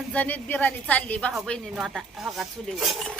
झणझणीत बिर्याणी चालली भाऊ बहिणीनं आता हगा चुलीवर.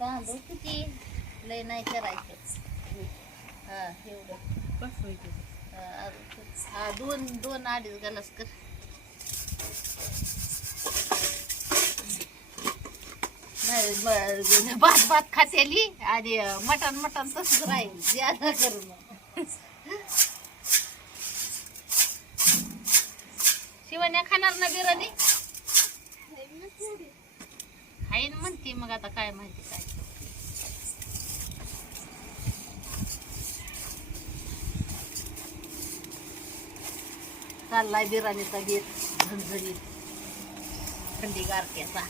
तांदूळ किती लय नाही करायचं. हा एवढं हा दोन अडीच गलास कर. भात खातेली आणि मटण तसंच राहील ज्यादा करून. शिवण्या खाणार ना बिर्याणी आहे ना म्हणते. मग आता काय माहिती काय चाललाय बिर्याणीचा गीत झणझणीत थंडी गारट्याचा.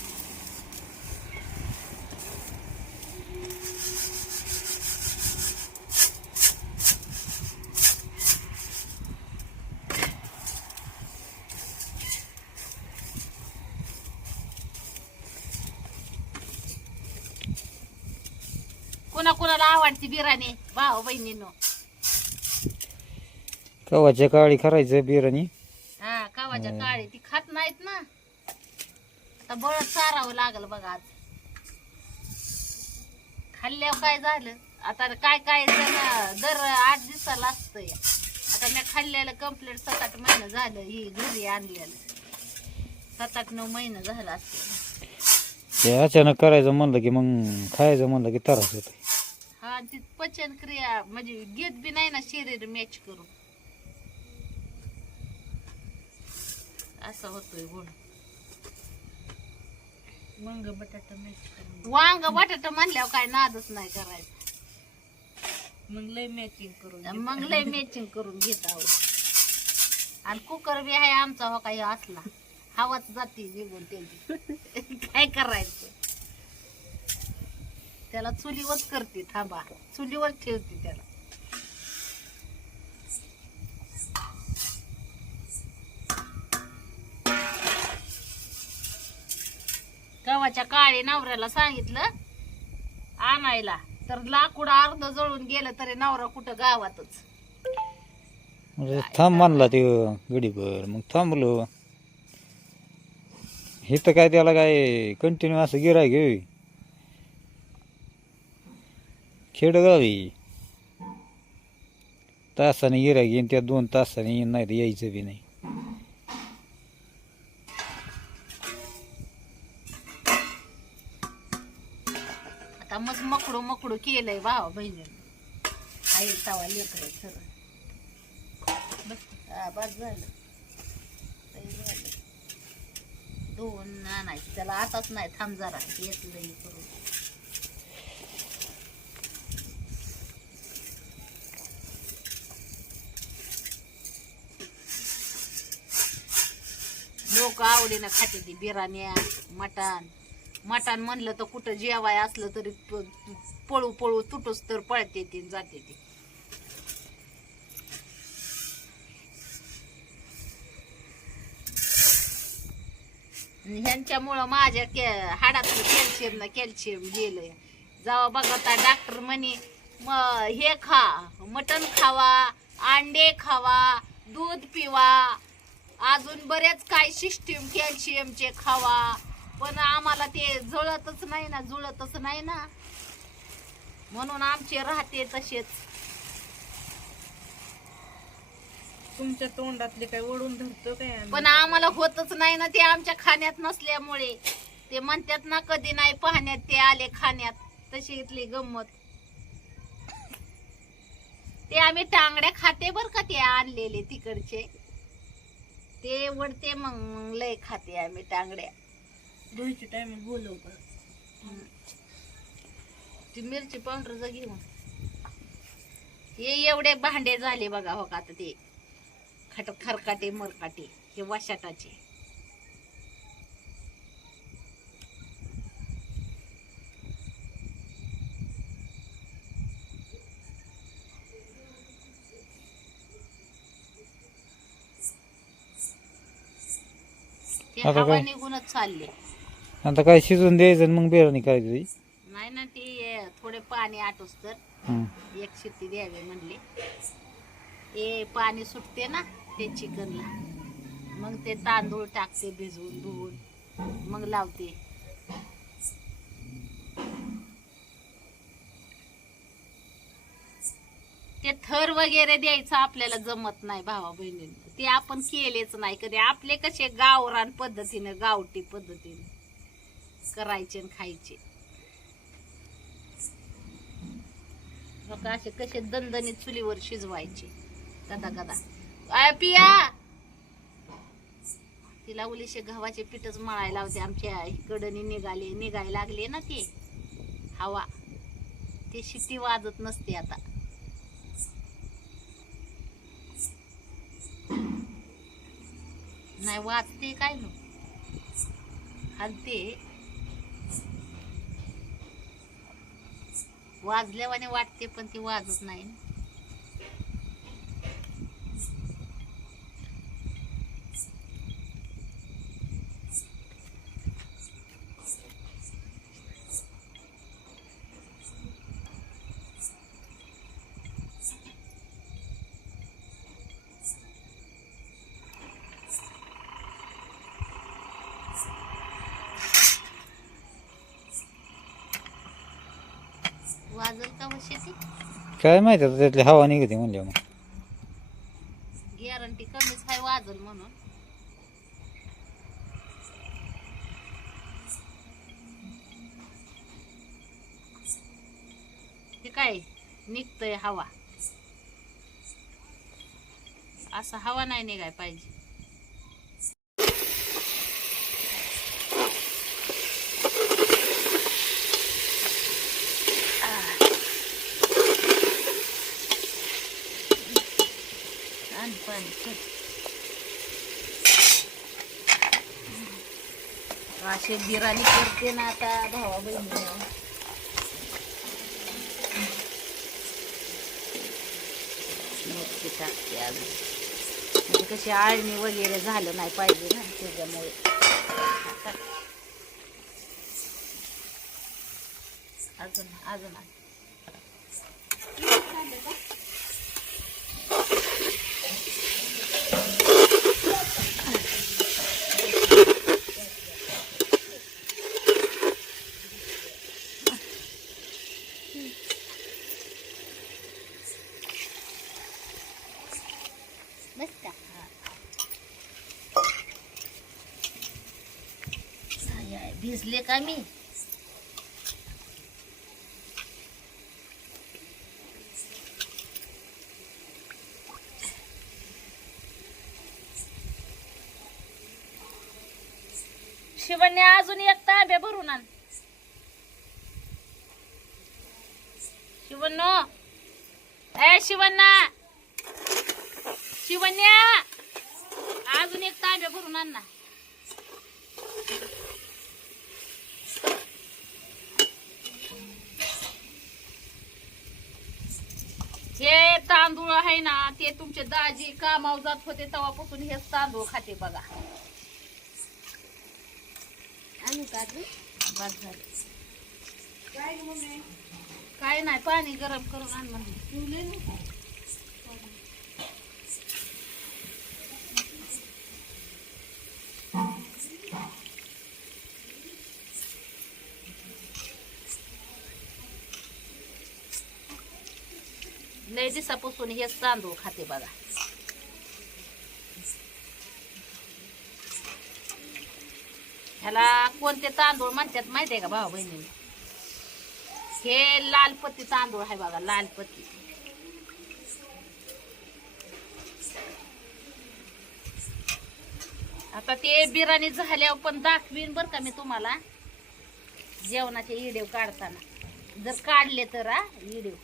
कोणाला आवडती बिर्याणी भाऊ बहिणीनो? कवाच्या काळी करायचं बिर्याणी. हा कवाच्या काळी ती खात नाहीत ना. आता बळच चारावं लागल बघा. आज खाल्ल्यावर काय झालं आता काय जण दर 8 दिवसाला असतंय. आता मी खाल्लेलं कंप्लीट 7-8 महिने झालं. ही घरी आणलेलं 7-8-9 महिने झालं असतं. ते अचानक करायचं म्हणलं की मग खायचं म्हणलं की त्रास होत. हा ती पचन क्रिया म्हणजे घेत बी नाही ना शरीर मॅच करून. असं होतोय गोड. वांग बटाटा म्हणल्यावर काय नादच नाही करायचं. मग लय मॅचिंग करून घेत आहोत. आणि कुकर बी आहे आमचा हो काही असला हवाच जाती निघून त्याची. काय करायचं त्याला चुलीवर करते. थांबा चुलीवर ठेवते त्याला. गव्हाच्या काळी नवऱ्याला सांगितलं आणायला तर लाकूड अर्ध जळून गेलं तरी नवरा कुठं गावातच. थांब म्हणला ते गडीभर मग थांबलो. हे तर काय त्याला काय कंटिन्यू असं गिराय घेऊ. खेडगावी तासाने गिराय घेईन त्या 2 तासाने येईन नाही तर यायचं बी नाही. आता मस्त मकडू केलंय भावा बहिणीने. आई तवा लेकर खरं बस झालं. 2 आणायचं त्याला आताच नाही. थांब जरा येतलंय करून. लोक आवडीनं खाते ती बिर्याणी मटण म्हणलं तर कुठं जेवाय असलं तरी पळू तुटूस तर पळते ती जाते ती. ह्यांच्यामुळं माझ्या हाडातलं कॅल्शियम गेलंय. जेव्हा बघा डॉक्टर म्हणे हे खा मटण खावा अंडे खावा दूध पिवा अजून बरेच काय सिस्टीम कॅल्शियमचे खावा. पण आम्हाला ते जुळतच नाही ना म्हणून आमचे राहते तसेच. तुमच्या तोंडातले काय ओढून धरतो काय? पण आम्हाला होतच नाही ना ते आमच्या खाण्यात नसल्यामुळे. ते म्हणतात ना कधी नाही पाहण्यात ते आले खाण्यात. तशी इथली गंमत. ते आम्ही टांगड्या खाते बर का ते आणलेले तिकडचे ते वडते मग लय खाते आम्ही टांगड्या. दोनच्या टाइम बोलव ती मिरची पावडरचं घेऊन हे एवढे भांडे झाले बघा हो का. आता ते खरकाटे मरकाटे हे वाशाटाचे. ते आता हवा काय? निघूनच चालले. आता काय शिजून द्यायचं आणि मग बिर्याणी करायची तुझी. नाही ना ते थोडे पाणी आटोस तर हं. एक शिट्टी द्यावी म्हणले. ते पाणी सुटते ना ते चिकनला, मग ते तांदूळ टाकते भिजवून धुवून मग लावते. ते थर वगैरे द्यायचं आपल्याला जमत नाही भावा बहिणींना. ते आपण केलेच नाही कधी. आपले कसे गावरान पद्धतीने गावठी पद्धतीने करायचे आणि खायचे. बघा असे कसे दणदणीत चुलीवर शिजवायचे. गदा गदा. आय पिया तिला उलीशे गव्हाचे पीठच मळायला लावते. आमच्या इकडनी निघायला लागले ना ते हवा, ते शिट्टी वाजत नसते आता. नाही वाजते काय न हलते. वाजल्यावाने वाटते पण ती वाजत नाही. वाजल का वशे ती काय माहिती आता त्यातली हवा निघते म्हणल्या मग. गॅरंटी कमीच आहे वाजल म्हणून. हे काय निघतंय हवा, असं हवा नाही निघाय पाहिजे. असे बिर्याणी करते ना आता भावा बहिणी. मिरची टाकते अजून, म्हणजे कशी आळणी वगैरे झालं नाही पाहिजे ना त्याच्यामुळे. अजून अजून भिजले का मी. शिवण्या अजून एक तांब्या भरून आण. शिवण्णो ए शिवण्णा शिवण्या अजून एक तांब्या भरून आण ना. हे तांदूळ आहे ना ते तुमचे दाजी कामावर जात होते तेव्हापासून हेच तांदूळ खाते बघा. बस झालं. काय नाही पाणी गरम करून आण म्हणून. लय दिवसापासून हेच तांदूळ खाते बघा. ह्याला कोणते तांदूळ म्हणतात माहितीये का भाऊ बहिणी. हे लालपत्ती तांदूळ आहे बघा, लालपत्ती. आता ते बिर्याणी झाल्यावर पण दाखवीन बर का मी तुम्हाला जेवणाचे व्हिडिओ काढताना. जर काढले तर व्हिडिओ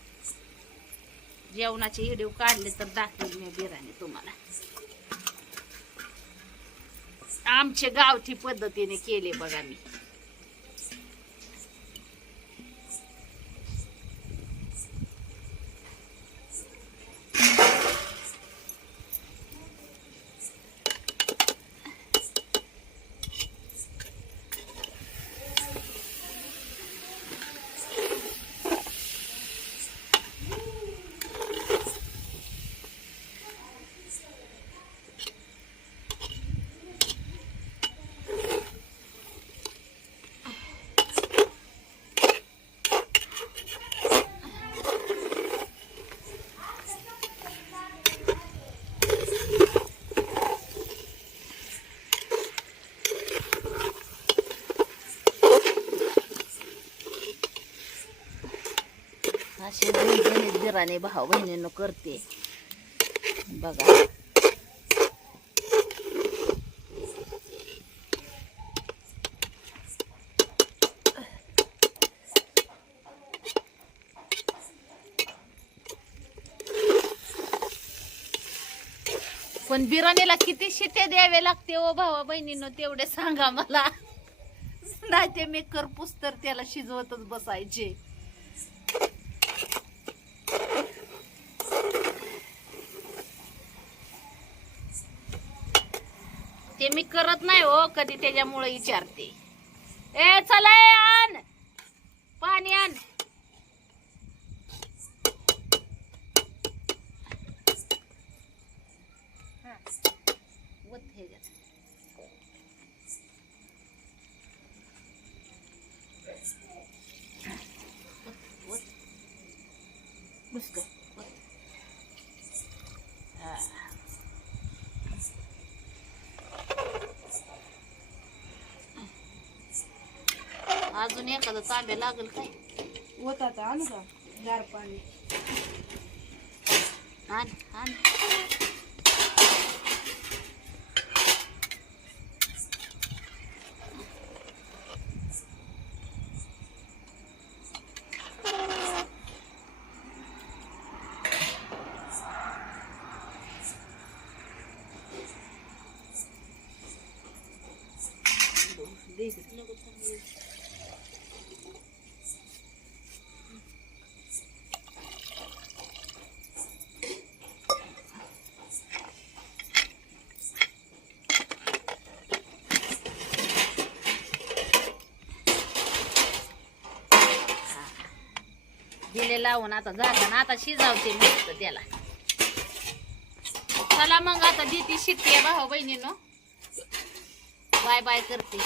जेवणाचे व्हिडिओ काढले तर दाखवेल मी बिर्याणी तुम्हाला. आमचे गावठी पद्धतीने केले बघा मी. अशी बिर्याणी भाऊ बहिणीनं करते बघा. पण बिर्याणीला किती शिट्टे द्यावे लागते ओ भावा बहिणीनं तेवढे सांगा मला. नाही ते मी करपूस तर त्याला शिजवतच बसायचे. ते मी करत नाही हो कधी, त्याच्यामुळे विचारते. ए चला आण पाणी आण. अजून एखादं तांबे लागल काय होत आता आणू का गार पाणी. आण आण. दिले लावून आता झाकण आता शिजावते मस्त त्याला. चला मग आता देते शिट्टी भाऊ बहिणीनं. बाय बाय करते.